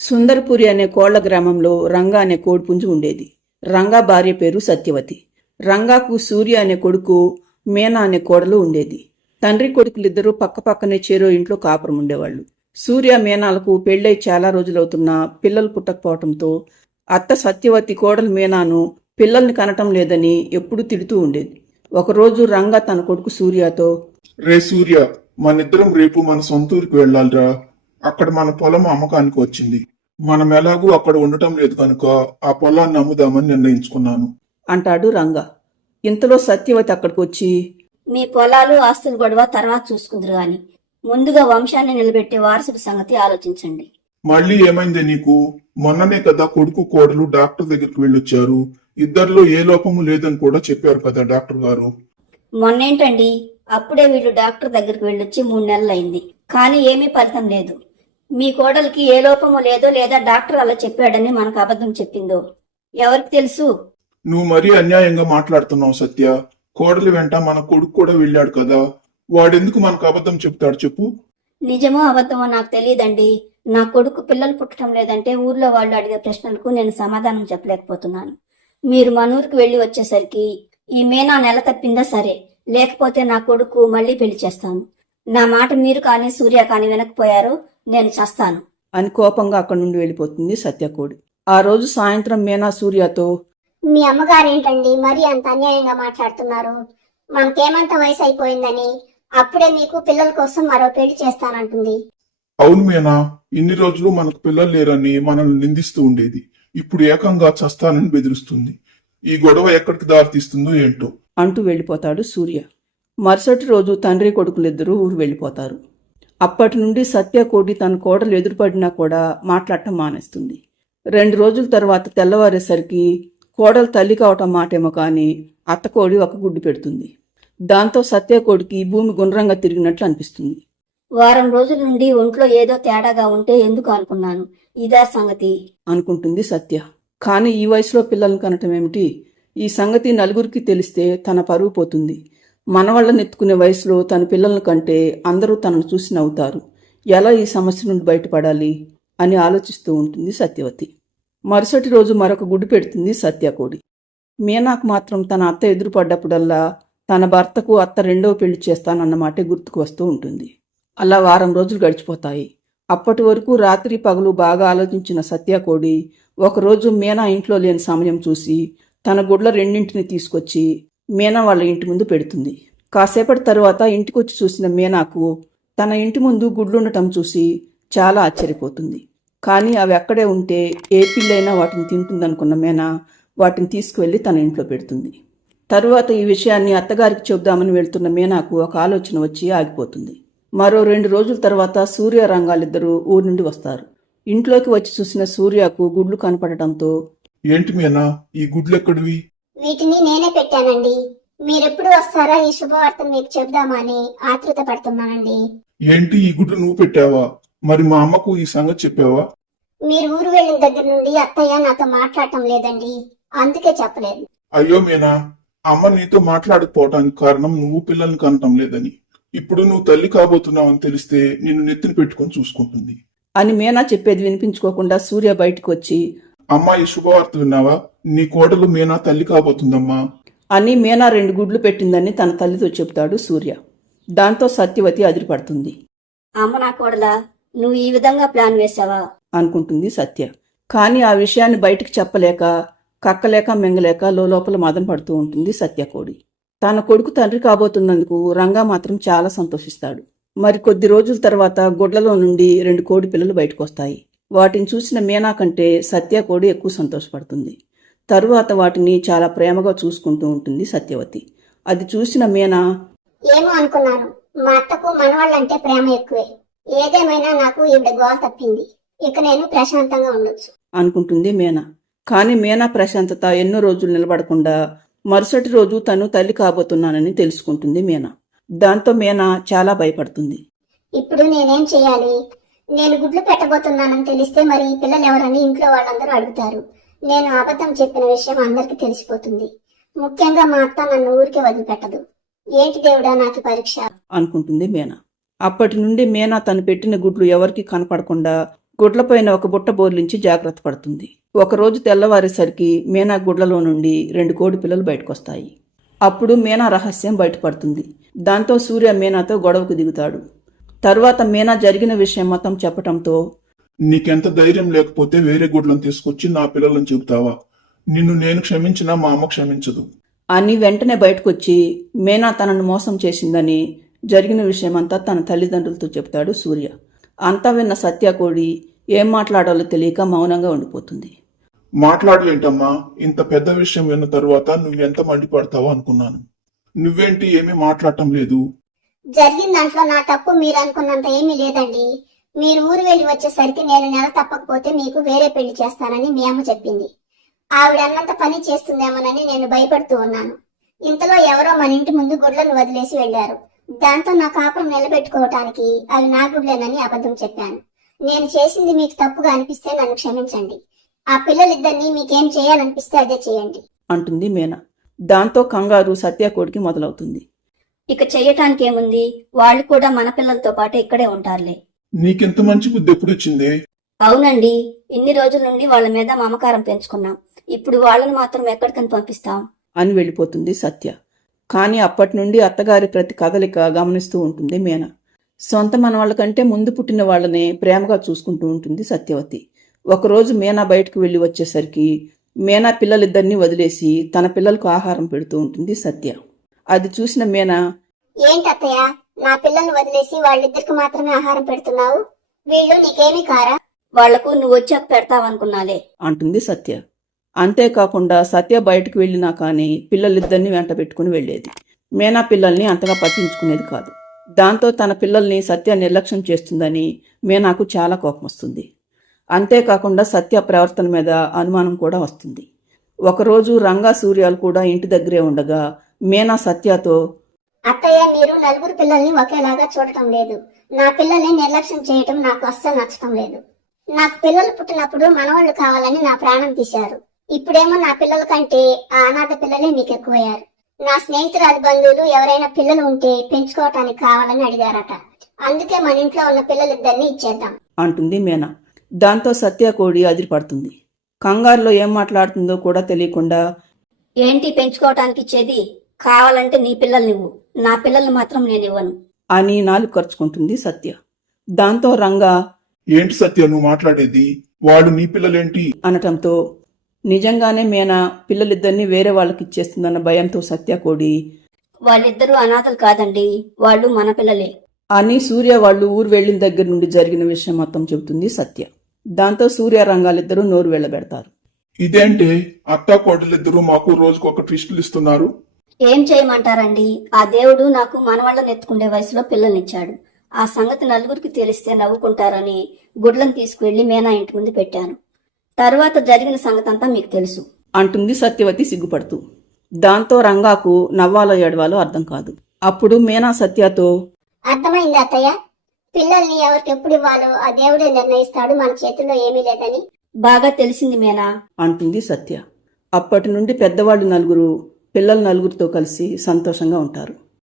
సుందరపురి అనే కోళ్ల గ్రామంలో రంగా అనే కోడిపుంజు ఉండేది. రంగా భార్య పేరు సత్యవతి. రంగాకు సూర్య అనే కొడుకు, మీనా అనే కోడలు ఉండేది. తండ్రి కొడుకులిద్దరూ పక్కపక్కనే చేరో ఇంట్లో కాపురం ఉండేవాళ్లు. సూర్య మీనాలకు పెళ్ళై చాలా రోజులవుతున్నా పిల్లలు పుట్టకపోవటంతో అత్త సత్యవతి కోడలు మీనాను పిల్లల్ని కనటం లేదని ఎప్పుడూ తిడుతూ ఉండేది. ఒకరోజు రంగా తన కొడుకు సూర్యతో, రే సూర్య, మనిద్దరం రేపు మన సొంత ఊరికి వెళ్ళాలిరా. అక్కడ మన పొలం అమ్మకానికి వచ్చింది. మనం ఎలాగూ అక్కడ ఉండటం లేదు కనుక ఆ పొలాన్ని అమ్ముదామని నిర్ణయించుకున్నాను అంటాడు రంగా. ఇంతలో సత్యవతి అక్కడికి వచ్చి, మీ పొలాలు ఆస్తులు గొడవ తర్వాత చూసుకుందరు గాని ముందుగా వంశాన్ని నిలబెట్టే వారసుడి సంగతి ఆలోచించండి. మళ్ళీ ఏమైందే నీకు? మొన్ననే కదా కొడుకు కోడలు డాక్టర్ దగ్గరికి వెళ్ళొచ్చారు. ఇద్దరిలో ఏ లోపము లేదని కూడా చెప్పారు కదా డాక్టర్ గారు. మొన్నేంటండి, అప్పుడే వీళ్ళు డాక్టర్ దగ్గరికి వెళ్ళొచ్చి 3 నెలలైంది, కానీ ఏమీ ఫలితం లేదు. మీ కోడలికి ఏ లోపము లేదో లేదా డాక్టర్ అలా చెప్పాడని మనకు అబద్ధం చెప్పిందో ఎవరికి తెలుసు? నువ్వు మరీ అన్యాయంగా మాట్లాడుతున్నావు సత్య. కోడలి వెంట మన కొడుకు కూడా వెళ్ళాడు కదా. వాడెందుకు మనకు అబద్ధం చెప్తాడు చెప్పు? నిజమో అబద్ధమో నాకు తెలియదండి. నా కొడుకు పిల్లలు పుట్టడం లేదంటే ఊర్లో వాళ్ళు అడిగే ప్రశ్నలకు నేను సమాధానం చెప్పలేకపోతున్నాను. మీరు మన ఊరికి వెళ్లి వచ్చేసరికి ఈ మీనా నెల తప్పిందా సరే, లేకపోతే నా కొడుకు మళ్లీ పెళ్లి చేస్తాను. నా మాట మీరు కానీ సూర్య కానీ వినకపోయారో నేను చస్తాను అని కోపంగా అక్కడి నుండి వెళ్ళిపోతుంది సత్యకోడి. ఆ రోజు సాయంత్రం మీనా సూర్యతో, మీ అమ్మగారేంటండి మరీ అంత అన్యాయంగా మాట్లాడుతున్నారు? మనకేమంత వయసు అయిపోయిందని అప్పుడే మీకు పిల్లల కోసం మరో పెళ్లి చేస్తానంటుంది. అవును మీనా, ఇన్ని రోజులు మనకు పిల్లలు లేరని మనల్ని నిందిస్తూ ఉండేది. ఇప్పుడు ఏకంగా చస్తానని బెదిరిస్తుంది. ఈ గొడవ ఎక్కడికి దారితీస్తుందో ఏంటో అంటూ వెళ్ళిపోతాడు సూర్య. మరుసటి రోజు తండ్రి కొడుకులిద్దరూ ఊరు వెళ్ళిపోతారు. అప్పటి నుండి సత్యకోడి తన కోడలు ఎదురుపడినా కూడా మాట్లాడటం మానేస్తుంది. 2 రోజుల తర్వాత తెల్లవారేసరికి కోడలు తల్లి కావటం మాటేమో కానీ అత్తకోడి ఒక గుడ్డు పెడుతుంది. దాంతో సత్యకోడికి భూమి గుండ్రంగా తిరిగినట్లు అనిపిస్తుంది. వారం రోజుల నుండి ఒంట్లో ఏదో తేడాగా ఉంటే ఎందుకు అనుకున్నాను. ఇదా సంగతి అనుకుంటుంది సత్య. కానీ ఈ వయసులో పిల్లల్ని కనటం ఏమిటి? ఈ సంగతి నలుగురికి తెలిస్తే తన పరువు పోతుంది. మనవాళ్ళని ఎత్తుకునే వయసులో తన పిల్లలను కంటే అందరూ తనను చూసి నవ్వుతారు. ఎలా ఈ సమస్య నుండి బయటపడాలి అని ఆలోచిస్తూ ఉంటుంది సత్యవతి. మరుసటి రోజు మరొక గుడ్డు పెడుతుంది సత్యకోడి. మీనాకు మాత్రం తన అత్త ఎదురుపడ్డప్పుడల్లా తన భర్తకు అత్త 2వ పెళ్లి చేస్తానన్నమాటే గుర్తుకు వస్తూ ఉంటుంది. అలా వారం రోజులు గడిచిపోతాయి. అప్పటి వరకు రాత్రి పగలు బాగా ఆలోచించిన సత్యకోడి ఒకరోజు మీనా ఇంట్లో లేని సమయం చూసి తన గుడ్ల 2ని తీసుకొచ్చి మీనా వాళ్ళ ఇంటి ముందు పెడుతుంది. కాసేపటి తరువాత ఇంటికొచ్చి చూసిన మీనాకు తన ఇంటి ముందు గుడ్లుండటం చూసి చాలా ఆశ్చర్యపోతుంది. కానీ అవి అక్కడే ఉంటే ఏ పిల్లైనా వాటిని తింటుందనుకున్న మీనా వాటిని తీసుకువెళ్ళి తన ఇంట్లో పెడుతుంది. తరువాత ఈ విషయాన్ని అత్తగారికి చెబుదామని వెళ్తున్న మీనాకు ఒక ఆలోచన వచ్చి ఆగిపోతుంది. మరో 2 రోజుల తర్వాత సూర్య రంగాలిద్దరూ ఊరి నుండి వస్తారు. ఇంట్లోకి వచ్చి చూసిన సూర్యకు గుడ్లు కనపడటంతో, ఏంటి మీనా, ఈ గుడ్లెక్కడివి? వీటిని నేనే పెట్టానండి. మీరెప్పుడు వస్తారా ఈ శుభవార్త మీకు చెబుదామని ఆతృత పడుతున్నానండి. ఏంటి, ఈ గుడ్లు నువ్వు పెట్టావా? మరి మా అమ్మకు ఈ సంగతి చెప్పావా? మీరు ఊరు వెళ్ళిన దగ్గర నుండి అత్తయ్య నాతో మాట్లాడటం లేదండి, అందుకే చెప్పలేదు. అయ్యో మీనా, అమ్మ నీతో మాట్లాడకపోవటానికి కారణం నువ్వు పిల్లల్ని కనటం లేదని. ఇప్పుడు నువ్వు తల్లి కాబోతున్నావని తెలిస్తే నిన్ను నెత్తిన పెట్టుకొని చూసుకుంటుంది అని మీనా చెప్పేది వినిపించుకోకుండా సూర్య బయటకు వచ్చి, అమ్మా, ఈ శుభవార్త విన్నావా? నీ కోడలు మీనా తల్లి కాబోతుందమ్మా అని మీనా 2 గుడ్లు పెట్టిందని తన తల్లితో చెబుతాడు సూర్య. దాంతో సత్యవతి అదిరిపడుతుంది. అమ్మ నా కోడలా, నువ్వు ఈ విధంగా ప్లాన్ వేశావా అనుకుంటుంది సత్య. కానీ ఆ విషయాన్ని బయటికి చెప్పలేక కక్కలేక మింగలేక లోపల మదన పడుతూ ఉంటుంది సత్యకోడి. తన కొడుకు తండ్రి కాబోతున్నందుకు రంగా మాత్రం చాలా సంతోషిస్తాడు. మరి కొద్ది రోజుల తర్వాత గుడ్లలో నుండి 2 కోడి పిల్లలు బయటకు వస్తాయి. వాటిని చూసిన మీనా కంటే సత్యకోడి ఎక్కువ సంతోషపడుతుంది. తరువాత వాటిని చాలా ప్రేమగా చూసుకుంటూ ఉంటుంది సత్యవతి. అది చూసిన మీనా, ఏమో అనుకున్నాను, మా అత్తకు మనవాళ్ళంటే ప్రేమ ఎక్కువే. ఏదేమైనా నాకు ఈవిడ గోల తప్పింది. ఇక నేను ప్రశాంతంగా ఉండొచ్చు అనుకుంటుంది మీనా. కానీ మీనా ప్రశాంతత ఎన్నో రోజులు నిలబడకుండా మరుసటి రోజు తను తల్లి కాబోతున్నానని తెలుసుకుంటుంది మీనా. దాంతో మీనా చాలా భయపడుతుంది. ఇప్పుడు నేనేం చెయ్యాలి? నేను గుడ్లు పెట్టబోతున్నానని తెలిస్తే మరి ఈ పిల్లలు ఎవరని ఇంట్లో వాళ్ళందరూ అడుగుతారు. నేను అబద్ధం చెప్పిన విషయం అందరికీ తెలిసిపోతుంది. ముఖ్యంగా మా అత్త నన్ను ఊరికే వదిలిపెట్టదు. ఏంటి దేవుడా నాకు పరీక్ష అనుకుంటుంది మీనా. అప్పటి నుండి మీనా తను పెట్టిన గుడ్లు ఎవరికీ కనపడకుండా గుడ్లపైన ఒక బుట్ట బోర్లించి జాగ్రత్త పడుతుంది. ఒకరోజు తెల్లవారేసరికి మీనా గుడ్లలో నుండి 2 కోడి పిల్లలు బయటకొస్తాయి. అప్పుడు మీనా రహస్యం బయటపడుతుంది. దాంతో సూర్య మీనాతో గొడవకు దిగుతాడు. తరువాత మీనా జరిగిన విషయం మొత్తం చెప్పటంతో, నీకెంత ధైర్యం లేకపోతే వేరే గుడ్లను తీసుకొచ్చి నా పిల్లలను చెబుతావా? నిన్ను నేను క్షమించినా మా అమ్మ క్షమించదు అని వెంటనే బయటకొచ్చి మీనా తనను మోసం చేసిందని జరిగిన విషయమంతా తన తల్లిదండ్రులతో చెప్తాడు సూర్య. అంతా విన్న సత్యకోడి ఏం మాట్లాడాలో తెలియక మౌనంగా ఉండిపోతుంది. మాట్లాడలేంటమ్మా, ఇంత పెద్ద విషయం విన్న తరువాత నువ్వెంత మండిపడతావో అనుకున్నాను. నువ్వేంటి ఏమీ మాట్లాడటం లేదు? జరిగిన దాంట్లో నా తప్పు మీరు అనుకున్నంత ఏమీ లేదండి. మీరు ఊరు వెళ్ళి వచ్చేసరికి నేను నెల తప్పకపోతే మీకు వేరే పెళ్లి చేస్తానని మీ అమ్మ చెప్పింది. ఆవిడ అన్నంత పని చేస్తుందేమోనని నేను భయపడుతూ ఉన్నాను. ఇంతలో ఎవరో మన ఇంటి ముందు గుడ్లను వదిలేసి వెళ్లారు. దాంతో నా కాపురం నిలబెట్టుకోవటానికి అవి నా గుడ్లేనని అబద్ధం చెప్పాను. నేను చేసింది మీకు తప్పుగా అనిపిస్తే నన్ను క్షమించండి. ఆ పిల్లలిద్దరినీ మీకేం చేయాలనిపిస్తే అదే చేయండి అంటుంది మీనా. దాంతో కంగారు సత్యకోడికి మొదలవుతుంది. ఇక చెయ్యటానికి ఏముంది, వాళ్ళు కూడా మన పిల్లలతో పాటు ఇక్కడే ఉంటారులే. నీకెంత మంచి బుద్ధి ఎప్పుడొచ్చిందే? అవునండి, ఇన్ని రోజుల నుండి వాళ్ళ మీద మమకారం పెంచుకున్నాం. ఇప్పుడు వాళ్ళని మాత్రం ఎక్కడికని పంపిస్తాం అని వెళ్ళిపోతుంది సత్య. కానీ అప్పటి నుండి అత్తగారి ప్రతి కదలిక గమనిస్తూ ఉంటుంది మీనా. సొంత మనవాళ్ల కంటే ముందు పుట్టిన వాళ్ళనే ప్రేమగా చూసుకుంటూ ఉంటుంది సత్యవతి. ఒకరోజు మీనా బయటకు వెళ్లి వచ్చేసరికి మీనా పిల్లలిద్దరినీ వదిలేసి తన పిల్లలకు ఆహారం పెడుతూ ఉంటుంది సత్య. అది చూసిన మీనా, ఏంటత్తయ్య, నా పిల్లల్ని వదిలేసి వాళ్ళిద్దరికి మాత్రమే ఆహారం పెడుతున్నావు? వీళ్ళు నీకేమీ కారా? వాళ్లకు నువ్వు వచ్చాక పెడతావనుకున్నాలే అంటుంది సత్య. అంతేకాకుండా సత్య బయటకు వెళ్ళినా కానీ పిల్లలిద్దరినీ వెంట పెట్టుకుని వెళ్లేది. మీనా పిల్లల్ని అంతగా పట్టించుకునేది కాదు. దాంతో తన పిల్లల్ని సత్య నిర్లక్ష్యం చేస్తుందని మీనాకు చాలా కోపం వస్తుంది. అంతేకాకుండా సత్య ప్రవర్తన మీద అనుమానం కూడా వస్తుంది. ఒకరోజు రంగా సూర్యాలు కూడా ఇంటి దగ్గరే ఉండగా మీనా సత్యతో, అత్తయ్య, మీరు నలుగురు పిల్లల్ని ఒకేలాగా చూడటం లేదు. నా పిల్లల్ని నిర్లక్ష్యం చేయటం నాకు అస్సలు నచ్చటం లేదు. నాకు పిల్లలు పుట్టినప్పుడు మనవాళ్లు కావాలని నా ప్రాణం తీశారు. ఇప్పుడేమో నా పిల్లల కంటే ఆ అనాథ పిల్లలే మీకు ఎక్కువయ్యారు. నా స్నేహితురాలి బంధువులు ఎవరైనా పిల్లలు ఉంటే పెంచుకోవటానికి కావాలని అడిగారట. అందుకే మన ఇంట్లో ఉన్న పిల్లలిద్దరిని ఇచ్చేద్దాం అంటుంది మీనా. దాంతో సత్యకోడి అదిరిపడుతుంది. కంగారులో ఏం మాట్లాడుతుందో కూడా తెలియకుండా, ఏంటి పెంచుకోవటానికి ఇచ్చేది? కావాలంటే నీ పిల్లలు నువ్వు, నా పిల్లల్ని మాత్రం నేను ఇవ్వను అని నాలుగు ఖర్చుకుంటుంది సత్య. దాంతో రంగా, ఏంటి సత్య నువ్వు మాట్లాడేది? వాళ్ళు నీ పిల్లలేంటి అనటంతో నిజంగానే మీనా పిల్లలిద్దరినీ వేరే వాళ్ళకి ఇచ్చేస్తుందన్న భయంతో సత్యకోడి, వాళ్ళిద్దరూ అనాథలు కాదండి, వాళ్ళు మన పిల్లలే అని సూర్య వాళ్ళు ఊరు వెళ్లిన దగ్గర నుండి జరిగిన విషయం మొత్తం చెబుతుంది సత్య. దాంతో సూర్య రంగాలిద్దరూ నోరు వెళ్లబెడతారు. ఇదేంటే అత్తా కోడలిద్దరూ మాకు రోజుకొక ట్విస్టులు ఇస్తున్నారు? ఏం చేయమంటారండి, ఆ దేవుడు నాకు మనవాళ్ళని ఎత్తుకుండే వయసులో పిల్లల్నిచ్చాడు. ఆ సంగతి నలుగురికి తెలిస్తే నవ్వుకుంటారని గుడ్లను తీసుకువెళ్లి మీనా ఇంటి ముందు పెట్టాను. తర్వాత జరిగిన సంగతంతా మీకు తెలుసు అంటుంది సత్యవతి సిగ్గుపడుతూ. దాంతో రంగాకు నవ్వాలో ఏడవాలో అర్థం కాదు. అప్పుడు మీనా సత్యతో, అర్థమైంది అత్తయ్య. పిల్లల్ని ఎవరికి ఎప్పుడు ఇవ్వాలో ఆ దేవుడే నిర్ణయిస్తాడు, మన చేతుల్లో ఏమీ లేదని. బాగా తెలిసింది మీనా అంటుంది సత్య. అప్పటి నుండి పెద్దవాళ్ళు నలుగురు పిల్లలు నలుగురితో కలిసి సంతోషంగా ఉంటారు.